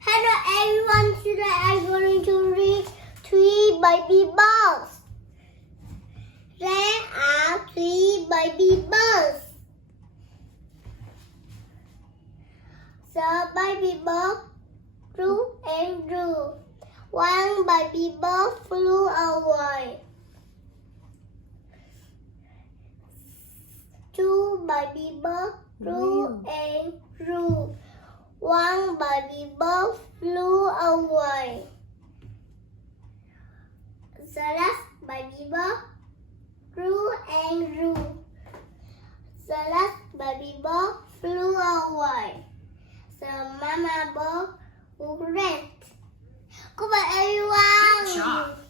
Hello everyone, today I'm going to read three baby birds. There are three baby birds. The baby bird flew and grew. One baby bird flew away. Two baby birds flew and grew. One baby bird flew away. The last baby bird grew and grew. The last baby bird flew away. The mama bird went. Goodbye, everyone. Good job.